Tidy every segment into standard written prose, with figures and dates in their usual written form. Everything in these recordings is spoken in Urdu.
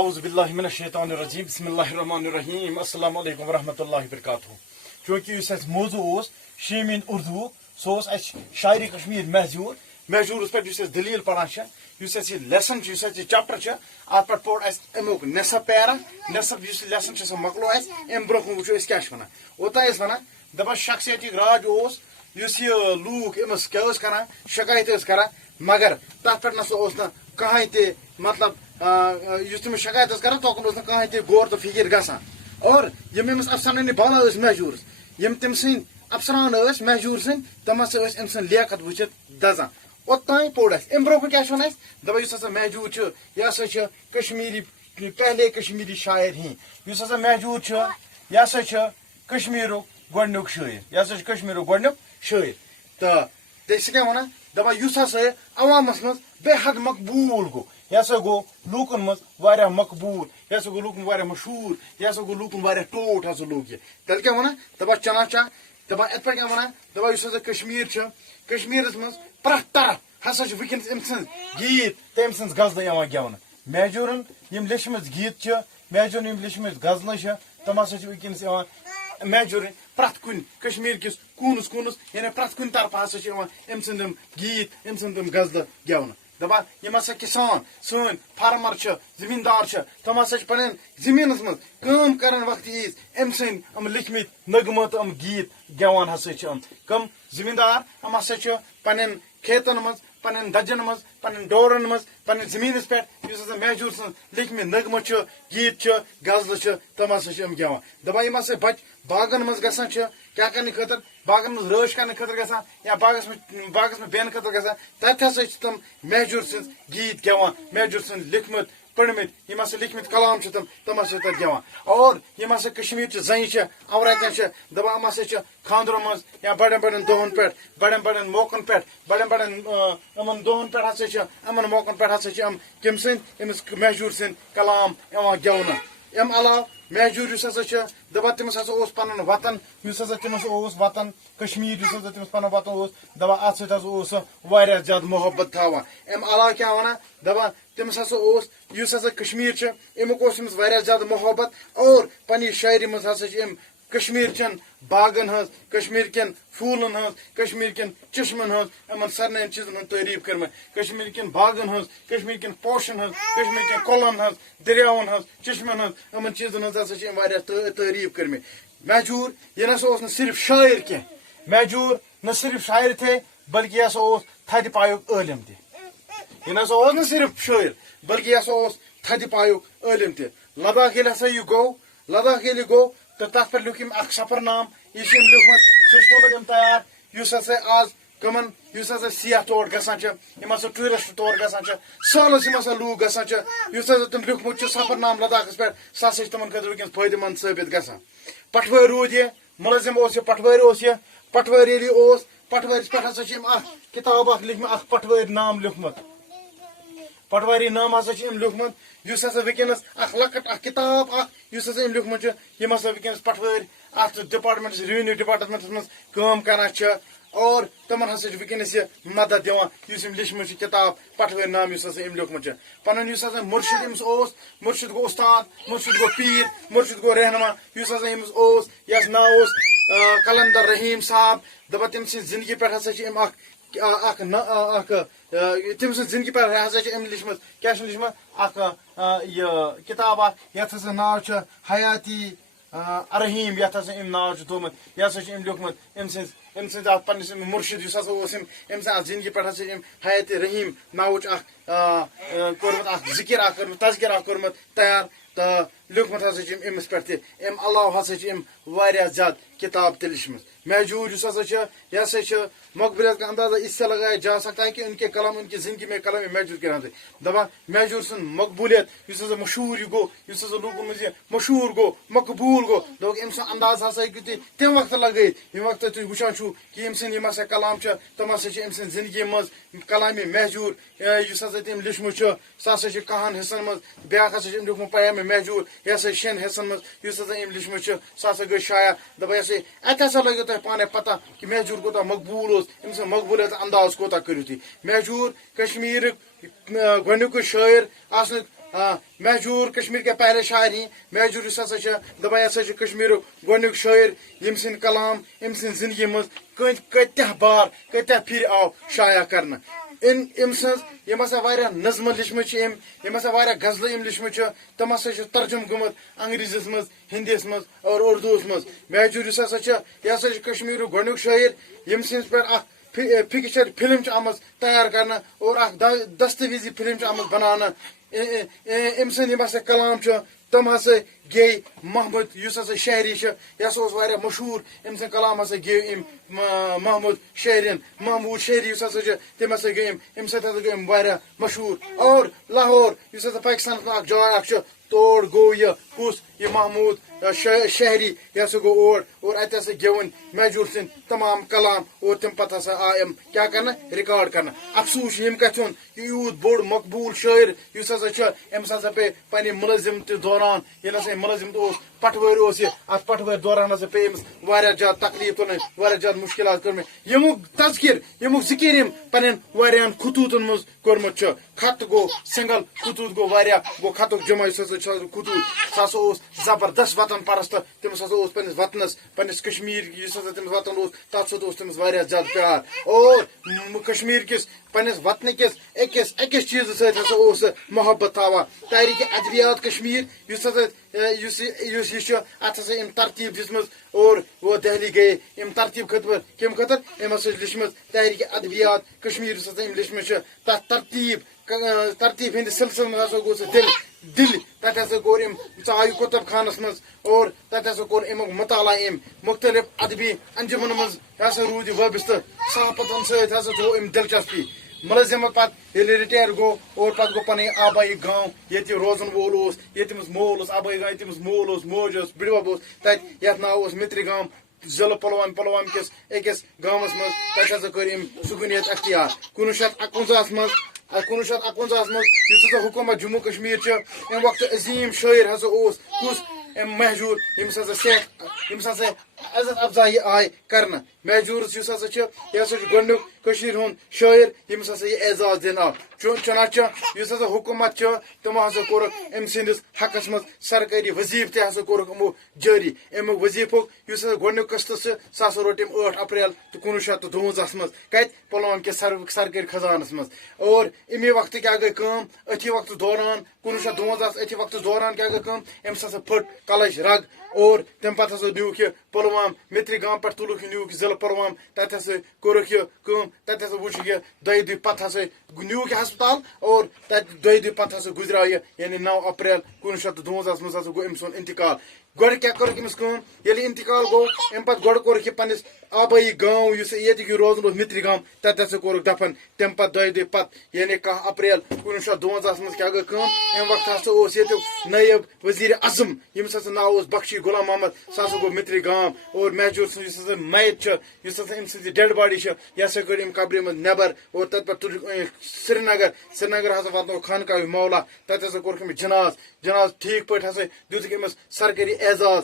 اعوذ باللہ من الشیطان الرجیم بسم اللہ الرحمن الرحیم السلام علیکم ورحمۃ اللہ وبرکاتہ چونکہ اس موضوع شیمین اردو سو شاعری کشمیر محجورس پہ دلیل پڑھان یہ لیسن چیپٹر ات پہ پوڑ امیک نصف پیرا نصف لیسن سہ مکلو ام برہ وچو کیا ونان اوتان ونان دپان شخصیتی راج اس یہ لوک امس کیا کران شکایت کران مگر تر پہ نسا کہیں تہ مطلب اس تم شکایت کران توکن کہیں تہ غور تو فکر گژھان اور یم امس افسانہ بالا محجورس یم تم سند افسران محجور سند تم ہسا ام سند لیاقت وچت دزان اوتان پوڑ ام برہ کیا ونان دپان اس محجور یہ ہسا کشمیری پہلے کشمیری شاعر اس محجور یہ ہسا کشمیر گۄڈنیُک شٲعر یہ ہسا کشمیر گۄڈنیُک شٲعر تو کیا ونان دپان اس ہسا عوامس مز بے حد مقبول گو یہ ہسا گو لوکن مز واریاہ مقبول یہ ہسا گو لوکن واریاہ مشہور یہ ہسا گو لوکن واریاہ ٹوٹ ہسا لوگ یہ تیل کیا ونان دپان چنانچہ دپان ات پہ کیا ونان دپان اس ہسا کشمیرس مز پرٛٮ۪تھ طرف ہسا ونکس ام سٕنز گیت تو ام سٕنز غزلہٕ یوان گیونہٕ محجورن یم لیچھمٕژ گیت محجورن یم لیچھمٕژ غزلہٕ تم ہسا ونکس یوان محجورن پرٛٮ۪تھ کُنہِ کشمیر کس کوٗنس کوٗنس یعنی پرٛٮ۪تھ کُنہِ طرفہٕ ہسا ام سٕنٛد گیت ام سٕنٛد غزلہٕ گیونہٕ دپان یم ہسا کسان سٲنۍ فارمر زمیندار تم ہسا پنن زمینس مز کٲم کرن وقت عیز ام سٕنٛدۍ ام لیکھمٕتۍ نغمہٕ تہٕ ام گیت گیوان ہسا کم زمیندار ام ہسا پنن کھیتن مز پنن دجن مز پنن ڈورن مز پنن زمینس پہ اس محجور سن لیکھمٕتۍ نغمہٕ گیت غزلہٕ تم ہسا ام گیوان دپان یم ہسا بچہ باغن مز گژھان کیا کرنے خاطر باغن مز رٲچھ کرنے خاطر گژھان یا باغس مز بیہنہٕ خاطر گژھان تتہِ ہسا تم محجور سٕنٛز گیت گیوان محجور سٕنٛدۍ لیکھمٕتۍ پٔرمٕتۍ یم ہسا لیکھمٕتۍ کلام تم ہسا تتہِ گیوان اور یم ہسا کشمیر زنہِ عورتن دپان یم ہسا خاندرن مز یا بڑن بڑن دۄہن پہ بڑن بڑن موقعن پہ بڑن بڑن امن دۄہن پہ ہسا امن موقعن پہ ہسا کم سٕنٛدۍ امس محجور سٕنٛدۍ کلام یوان گیونہٕ ام علاوہ محجور اس ہسا دپان تمس ہسا پن وطن اس ہسا تمس وطن کشمیر اس ہسا تمس پن وطن دپان ات سۭتۍ ہسا واریاہ زیادٕ محبت تھاوان ام علاوہ کیا ونان دپان تمس ہسا اس ہسا کشمیر امیک تمس واریاہ زیادٕ محبت اور پننہِ شاعری مز ہسا ام کشمیر چن باغن ہز کشمیر کن پھولن ہز کشمیر کن چشمن ہز امن سارنٕے چیزن ہند تعریف کرمت کشمیر کن باغن ہز کشمیر کن پوشن ہز کشمیر کن کۄلن ہز دریاون ہز چشمن ہز امن چیزن ہز ہسا واریاہ تعریف کرمت محجور یہ نسا صرف شاعر کی محجور نہ صرف شاعر تھے بلکہ یہ ہسا تھدِ پایُک عٲلِم تہِ یہ نسا نہ صرف شاعر بلکہ یہ ہسا تھدِ پایُک عٲلِم تہِ لداخ ییٚلہِ ہسا یہ گوٚو لداخ ییٚلہِ گوٚو تو تر پہ لیوکھ اخ سفر نام یہ لیوکھمت سہ تھومت تیار اس ہسا آز کمن اس ہسا سیاح تور گژھان ہسا ٹورسٹ تور گژھان سالس ہسا لوگ گژھان اس ہسا تم لیوکھمت سفر نام لداخس پہ سہ ہسا تمن خاطر ونکس فائدہ مند ثابت گژھان پٹوٲرۍ روٗد یہ ملٲزم یہ پٹوٲرۍ ییٚلہِ پٹوٲرِس پہ ہسا کتاب اخ لیکھمت اخ پٹوٲرۍ نام لیوکھمت پٹواری نام ہسا لیوکھمت اس ہسا ونکس اخ لکٹ اخ کتاب اخ اس ہسا لیوکھمت یم ہسا ونکس پٹوٲرۍ ات ڈپارٹمنٹس ریونیو ڈپارٹمنٹس مز کٲم کران اور تمن ہسا ونکس یہ مدد دِوان اس لیچھمٕژ کتاب پٹوٲرۍ نام اس ہسا لیوکھمت پنن اس ہسا مرشد امس مرشد گو استاد مرشد گو پیر مرشد گو رہنما اس ہسا امس یس ناو کلندر رحیم صاحب دپان تم سٕنٛزِ زندگی پہ ہسا تم سٕنٛزِ زندگی پہ ہسا لیچھمٕژ کیا لیچھمٕژ اخ یہ کتاب یتھ ہسا ناو حیاتی ارحیم یتھ ہسا ناو تھومت یہ ہسا لیوکھمت ام سٕنٛز پننس مرشد اس ہسا ام سٕنٛز زندگی پہ ہسا حیاتی رحیم ناوچ کورمت اخ ذکر کورمت تذکر کورمت تیار تو لیوکھمت ہسا امس پہ ام علاوہ ہسا واریاہ زیادٕ کتاب تہ لیچھمٕژ محجور اس ہسا یہ ہسا مقبولیت کا اندازہ اس سے لگایا جا سکتا ہے کہ ان کے کلام ان کی زندگی میں کلام محجور کے نام سے دپان محجور سن مقبولیت اس ہسا مشہور یہ گو اس ہسا لوگوں میں مشہور گو مقبول گو دوک ام سن انداز ہسا تم وقت لگائت یم وقت تھی وچان چھو کہ ام سن یم ہسا کلام تم ہسا ام سن زندگی مز کلام محجور اس ہسا تم لیچھمت سہ ہسا کہن حصن مز بیاکھ ہسا لیوکھمت پیام محجور یہ ہسا شین حصن مز اس ہسا لیچھمت سہ ہسا گئی شایع دپان ات ہسا لگو تہ پانے پتہ کہ محجور کوتاہ مقبول ام سن مقبولیت انداز کوتاہ کرو تھی محجور کشمیر گۄڈنیُک شاعر آسنُک مہجور کشمیر کے پہلے شاعر ہی مہجور اس ہسا دپان یہ ہسا کشمیر گۄڈنیُک شٲعر یم سٕنٛدۍ کلام ام سٕنٛدۍ زندگی منٛز کتیاہ بار کتیاہ پھر آو شایع کرنہٕ ام سٕنٛز یم ہسا واریاہ نظمہٕ لیچھمٕژ چھِ یم ہسا واریاہ غزلہٕ یم لیچھمٕژ چھِ تم ہسا چھِ ترجم گٔمٕژ انگریزیس منٛز ہندیس منٛز اور اردوٗوس منٛز مہجور یُس ہسا چھُ یہِ ہسا چھُ کشمیٖرُک گۄڈنیُک شٲعر یم سٕنٛدِس پٮ۪ٹھ اکھ فکچر فلم چھِ آمٕژ تیار کرنہٕ اور اکھ دستاویزی فلم چھِ آمٕژ بناونہٕ ام سٕنٛدۍ یم ہسا کلام چھِ تم ہسا گے محمد یُس ہسا شہری چھُ یہِ ہسا اوس واریاہ مشہوٗر أمۍ سٕنٛدۍ کلام ہسا گے أمۍ محمود شہری یُس ہسا چھُ تٔمۍ ہسا گے أمۍ سۭتۍ ہسا گے واریاہ مشہوٗر اور لاہور یُس ہسا پاکستانس منٛز اکھ جاے اکھ چھُ تور گوٚو یہِ کُس یہِ محمود شہری یہِ ہسا گوٚو اور اتہِ ہسا گیوُن مہجور سٕنٛدۍ تمام کلام اور تمہِ پتہٕ ہسا آے یِم کیاہ کرنہٕ رِکارڈ کرنہٕ افسوٗس چھُ ییٚمہِ کتھِ ہُنٛد کہِ یوٗت بوٚڑ مقبوٗل شٲعر یُس ہسا چھُ أمِس ہسا پیٚیہِ پننہِ مُلٲزِمتہِ دوران ییٚلہِ ہسا مُلٲزِم اوس پٹھوٲرۍ اوس یہِ اتھ پٹھوٲرۍ دوران ہسا پیٚیہِ أمِس واریاہ زیادٕ تکلیف تُلٕنۍ واریاہ زیادٕ مُشکلات کٔرمٕتۍ ییٚمیُک تذکِر ییٚمیُک ذِکر یِم پننٮ۪ن واریاہن خطوٗطن منٛز کوٚرمُت چھُ خط گوٚو سنگل خطوٗط گوٚو واریاہ گوٚو خطُک جمع یُس ہسا چھُ خطوٗط سُہ ہسا اوس زبردست وطن پرست تٔمِس ہسا اوس پننِس وطنس پننِس کشمیٖر یُس ہسا تٔمِس وطن اوس تتھ سۭتۍ اوس تٔمِس واریاہ زیادٕ پیار اور کشمیٖر کِس پننِس وطنہٕ کِس أکِس چیٖزس سۭتۍ ہسا اوس سُہ محبت تھاوان تحریٖک ادبیات کشمیٖر یُس ہسا یُس یہِ چھُ اتھ ہسا أمۍ ترتیٖب دِژمٕژ اور وہ دہلی گٔیے أمۍ ترتیٖب خٲطرٕ کمہِ خٲطرٕ أمۍ ہسا چھِ لیچھمٕژ تحریٖک ادبیات کشمیٖر یُس ہسا أمۍ لیچھمٕژ چھِ تتھ ترتیٖب ہٕنٛدِس سلسلس منٛز ہسا گوٚو سُہ دِلہِ تتہِ ہسا کوٚر أمۍ ژاو کُتب خانس منٛز اور تتہِ ہسا کوٚر امیُک مطالعہ أمۍ مختلف ادبی انجمن منٛز ہسا روٗد یہِ وٲبستہٕ صحافتن سۭتۍ ہسا تھوٚو أمۍ دلچسپی مُلٲزِمت پتہٕ ییٚلہِ رِٹیر گوٚو اور پتہٕ گوٚو پنٕنۍ آبٲیی گام ییٚتہِ روزن وول اوس ییٚتہِ تٔمِس مول اوس آبٲیی گام ییٚتہِ تٔمِس مول اوس موج اوس بٕڈبب اوس تتہِ یتھ ناو اوس مترِ گام ضلعہٕ پُلوامہِ کِس أکِس گامس منٛز تتہِ ہسا کٔر أمۍ سکوٗنیت اختیار 1951 منٛز 1951 منٛز یُس ہسا حکوٗمت جموں کشمیٖر چھُ امہِ وقتہٕ عظیٖم شٲعر ہسا اوس کُس مہجور ییٚمِس ہسا عزت افزایی آیہِ کرنہٕ مہجورس یُس ہسا چھُ یہِ ہسا چھُ گۄڈنیُک کٔشیٖرِ ہُنٛد شٲعر ییٚمِس ہسا یہِ اعزاز دِنہٕ آو چُنانچہ یُس ہسا حکوٗمت چھُ تِمو ہسا کوٚرُکھ أمۍ سٕنٛدِس حقس منٛز سرکٲری وظیٖفہٕ تہِ ہسا کوٚرُکھ یِمو جٲری امیُک وظیٖفُک یُس ہسا گۄڈنیُک قسطہٕ چھُ سُہ ہسا روٚٹ أمۍ 8 اپریل 1952 منٛز کتہِ پُلوامہِ کِس سرکٲرۍ خزانس منٛز اور امی وقتہٕ کیاہ گٔے کٲم أتھی وقتس دوران 1952 أتھی وقتس دوران کیاہ گٔے کٲم أمِس ہسا پھٕٹ کلٕچ رگ اور تمہِ پتہٕ ہسا نیوٗکھ یہِ پُلوام مترِ گام پٮ۪ٹھ تُلُکھ یہِ نیوٗکھ ضلعہٕ پُلوام تتہِ ہسا کوٚرُکھ یہِ کٲم تتہِ ہسا وٕچھُکھ یہِ دۄیہِ دُہۍ پتہٕ ہسا نیوٗکھ یہِ ہسپتال اور تتہِ دۄیہِ دُہۍ پتہٕ ہسا گُزریو یہِ یعنی 9 اپریل 1952 منٛز ہسا گوٚو أمۍ سُنٛد انتقال گۄڈٕ کیاہ کوٚرُکھ أمِس کٲم ییٚلہِ یہِ انتقال گوٚو امہِ پتہٕ گۄڈٕ کوٚرُکھ یہِ پننِس آبٲیی گام یُس ییٚتیُک یہِ روزان اوس مترِ گام تتہِ ہسا کوٚرُکھ دفن تمہِ پتہٕ 2 دُہۍ پتہٕ یعنی 10 اپریل 1952 منٛز کیاہ گٔے کٲم امہِ وقتہٕ ہسا اوس ییٚتیُک نٲیِب وزیٖرِ اعظم ییٚمِس ہسا ناو اوس بخشی غلام محمد سُہ ہسا گوٚو مترِ گام اور مہجور سٕنٛز یُس ہسا میت چھُ یُس ہسا أمۍ سٕنٛز یہِ ڈیڈ باڈی چھِ یہِ ہسا کٔڑ أمۍ قبرِ منٛز نٮ۪بر اور تتہِ پٮ۪ٹھ تُلِکھ سرینگر ہسا واتنوو خانقاہ مولا تتہِ ہسا کوٚرُکھ أمِس جناز ٹھیٖک پٲٹھۍ ہسا دِتُکھ أمِس سرکٲری اعزاز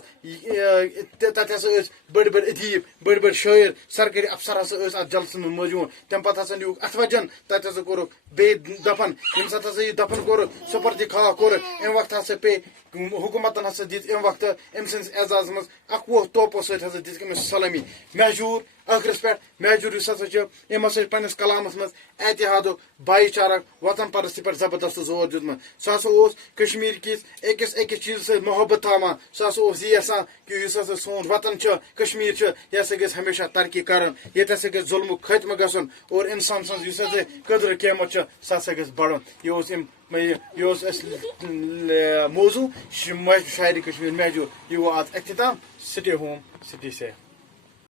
تتہِ ہسا ٲسۍ بٔڑۍ ادیٖب بٔڑۍ شٲعر سرکٲری افسر ہسا ٲسۍ اتھ جلسس منٛز موجوٗد تمہِ پتہٕ ہسا نیوٗکھ اتھ وجن تتہِ ہسا کوٚرُکھ بیٚیہِ دفن ییٚمہِ ساتہٕ ہسا یہِ دفن کوٚرُکھ سُپرد خاک کوٚرُکھ امہِ وقتہٕ ہسا پیٚیہِ حکوٗمتن ہسا دِتۍ امہِ وقتہٕ أمۍ سٕنٛدِس اعزازس منٛز 11 توپو سۭتۍ ہسا دِژٕکھ أمِس سلٲمی مہجور ٲخرس پٮ۪ٹھ مہجور یُس ہسا چھُ أمۍ ہسا چھُ پننِس کلامس منٛز احتِحادُک بھایی چارک وطن پرستی پٮ۪ٹھ زبردست زور دیُتمُت سُہ ہسا اوس کشمیٖر کِس أکِس چیٖزس سۭتۍ محبت تھاوان سُہ ہسا اوس یہِ یژھان کہِ یُس ہسا سون وطن چھُ کشمیٖر چھُ یہِ ہسا گژھِ ہمیشہ ترقی کرُن ییٚتہِ ہسا گژھِ ظُلمُک خٲتمہٕ گژھُن اور انسان سٕنٛز یُس ہسا قدرٕ قیمت چھُ سُہ ہسا گژھِ بڑُن یہِ اوس اسہِ موضوٗع شاعرِ کشمیٖر مہجور یہِ گوٚو اتھ اختتام سٹے ہوم سٹے سیف